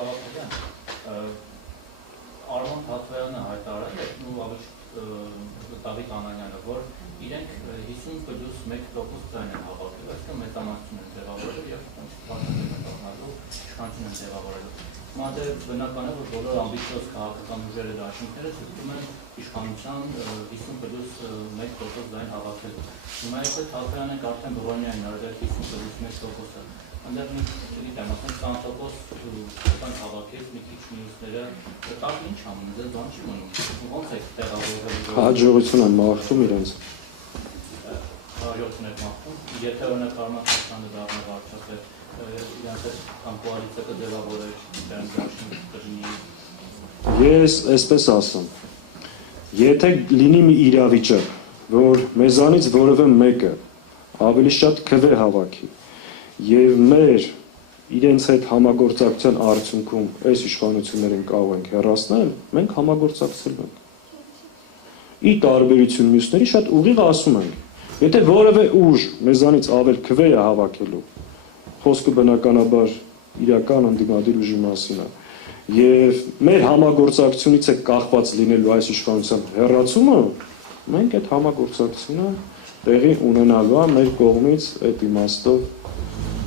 Հավաքելյան, Արման Թաթվայանը հայտարարել է ու ավելի Դավիթ Անանյանը, որ իրենք 50+1% ձայն են հավաքել, այսինքն մեծամասնություն են ձևավորել եւ իշխանություն են ձևավորել։ Հիմա դե բնական է, որ բոլոր ամբիցիոզ քաղաքական ուժերը դաշինքները ցույցում են իշխանության 50+1% ձայն հավաքել։ Հիմա եթե Թաթվյանենք արդեն Բրոնյանին արել 50+1%-ը, այնտեղ մի գիտեմ, ասենք 20% հավաքել, մի քիչ մյուսները, տակ ինչ անում, ձեզ բան չի մնում։ Ոնց է տեղավորվել։ Հաջողություն են մաղթում իրենց։ Հաջողություն եք մաղթում։ Եթե օրինակ Արման Թաթվյանը դառնա վարչապետ, իրենց կամ կոալիցիա կձևավորեր դրանց դաշինք կլինի։ Ես այսպես ասեմ, եթե լինի մի իրավիճակ, որ մեզանից որևէ մեկը ավելի շատ քվե հավաքի եւ մեր իրենց հետ համագործակցության արդյունքում այս իշխանություններին կարող ենք հեռացնել, մենք համագործակցելու ենք։ Ի տարբերություն մյուսների շատ ուղիղ ասում ենք, եթե որևէ ուժ մեզանից ավել քվե է հավաքելու, խոսքը բնականաբար իրական ընդդիմադիր ուժի մասին է, եւ մեր համագործակցությունից է կախված լինելու այս իշխանության հեռացումը, մենք այդ համագործակցությունը տեղի ունենալու է մեր կողմից այդ իմաստով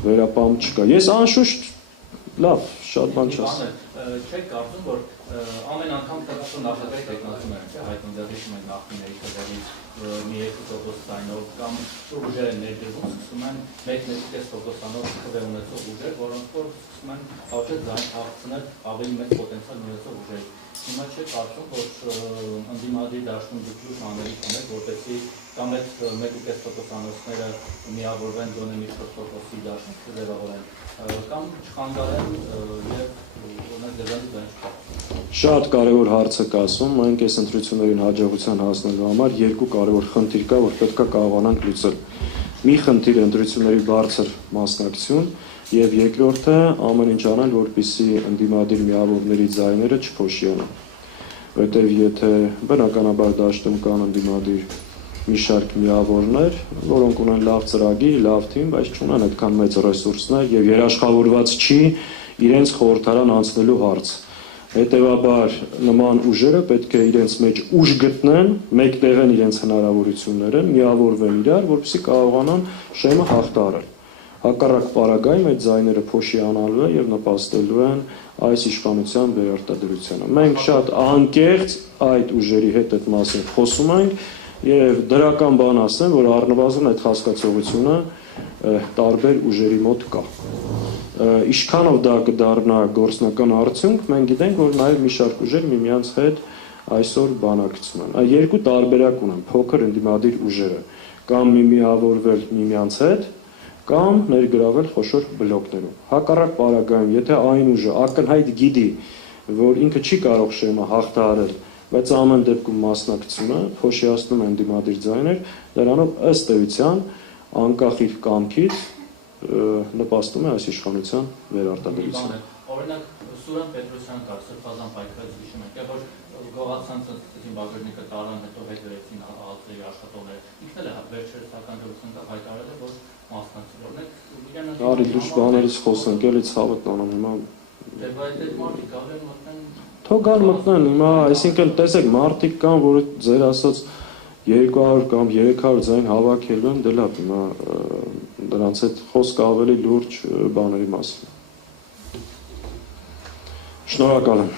վերապահում չկա։ Ես անշուշտ լավ, շատ բան չասեմ։ Չեք կարծում, որ ամեն անգամ տեղական նախագահի տեխնացում են, հայտնում դեպքում են նախնիների քվեից մի 2% ցայնով կամ ուժեր են ներդրվում, սկսում են 1-1.5%-անով քվե ունեցող ուժեր, որոնք որ սկսում են ավելի ձայն հաղթնել ավելի մեծ պոտենցիալ ունեցող ուժեր։ Հիմա չեք կարծում, որ ընդդիմադիր դաշնություններ անելիք ուներ, որպեսզի կամ այդ 1.5%-անոցները միավորվեն գոնե մի 4%-ի դաշնք ձևավորեն, կամ չխանգարեն եւ օրինակ դրանից բան չկա։ Շատ կարևոր հարց եք ասում, մենք այս ընտրություններին հաջողության հասնելու համար երկու կարևոր խնդիր կա, որ պետք է կարողանանք լուծել։ Մի խնդիր ընտրությունների բարձր մասնակցություն եւ երկրորդը ամեն ինչ անել, որպեսզի ընդդիմադիր միավորների ձայները չփոշիանան։ Որտեւ եթե բնականաբար դաշտում կան ընդդիմադիր մի շարք միավորներ, որոնք ունեն լավ ծրագիր, լավ թիմ, բայց չունեն այդքան մեծ ռեսուրսներ եւ երաշխավորված չի իրենց խորհրդարան անցնելու հարց։ Հետևաբար նման ուժերը պետք է իրենց մեջ ուժ գտնեն, մեկտեղեն իրենց հնարավորությունները, միավորվեն իրար, որպեսզի կարողանան շեմը հաղթահարել։ Հակառակ պարագայում այդ ձայները փոշիանալու եւ նպաստելու են այս իշխանության վերարտադրությանը։ Մենք շատ անկեղծ այդ ուժերի հետ այդ մասին խոսում ենք եւ դրական բան ասեմ, որ առնվազն այդ հասկացողությունը տարբեր ուժերի մոտ կա։ Ինչքանով դա կդառնա գործնական արդյունք, մենք գիտենք, որ նաեւ մի շարք ուժեր միմյանց հետ այսօր բանակցում են։ Երկու տարբերակ ունեն փոքր ընդդիմադիր ուժերը, կամ միավորվել միմյանց հետ, կամ ներգրավել խոշոր բլոկներում։ Հակառակ պարագայում, եթե այն ուժը ակնհայտ գիտի, որ ինքը չի կարող շեմը հաղթահարել, բայց ամեն դեպքում մասնակցում է, փոշիացնում է ընդդիմադիր ձայներ, դրանով ըստ էության անկախ իր կամքից նպաստում է այս իշխանության վերարտադրությանը։ Օրինակ Սուրեն Պետրոսյան կար սրբազան պայքարից հիշում եք, որ գողացան ցնցեցին բաժանիկը տարան, հետո հետ վերեցին ԱԱԾ-ի աշխատողները։ Ինքն էլ է վերջերս հականջություն հայտարարել է, որ մասնակցել է։ Արի դուրս բաներից խոսենք, էլի ցավը տանում հիմա։ Դե բայց այդ մարդիկ գալու են մտնեն։ Թող գալ մտնեն հիմա, այսինքն տեսեք մարդիկ կան, որ ձեր ասած 200 կամ 300 ձայն հավաքելու են, դե լավ, հիմա դրանց հետ խոսքը ավելի լուրջ բաների մասին։ Շնորհակալ եմ։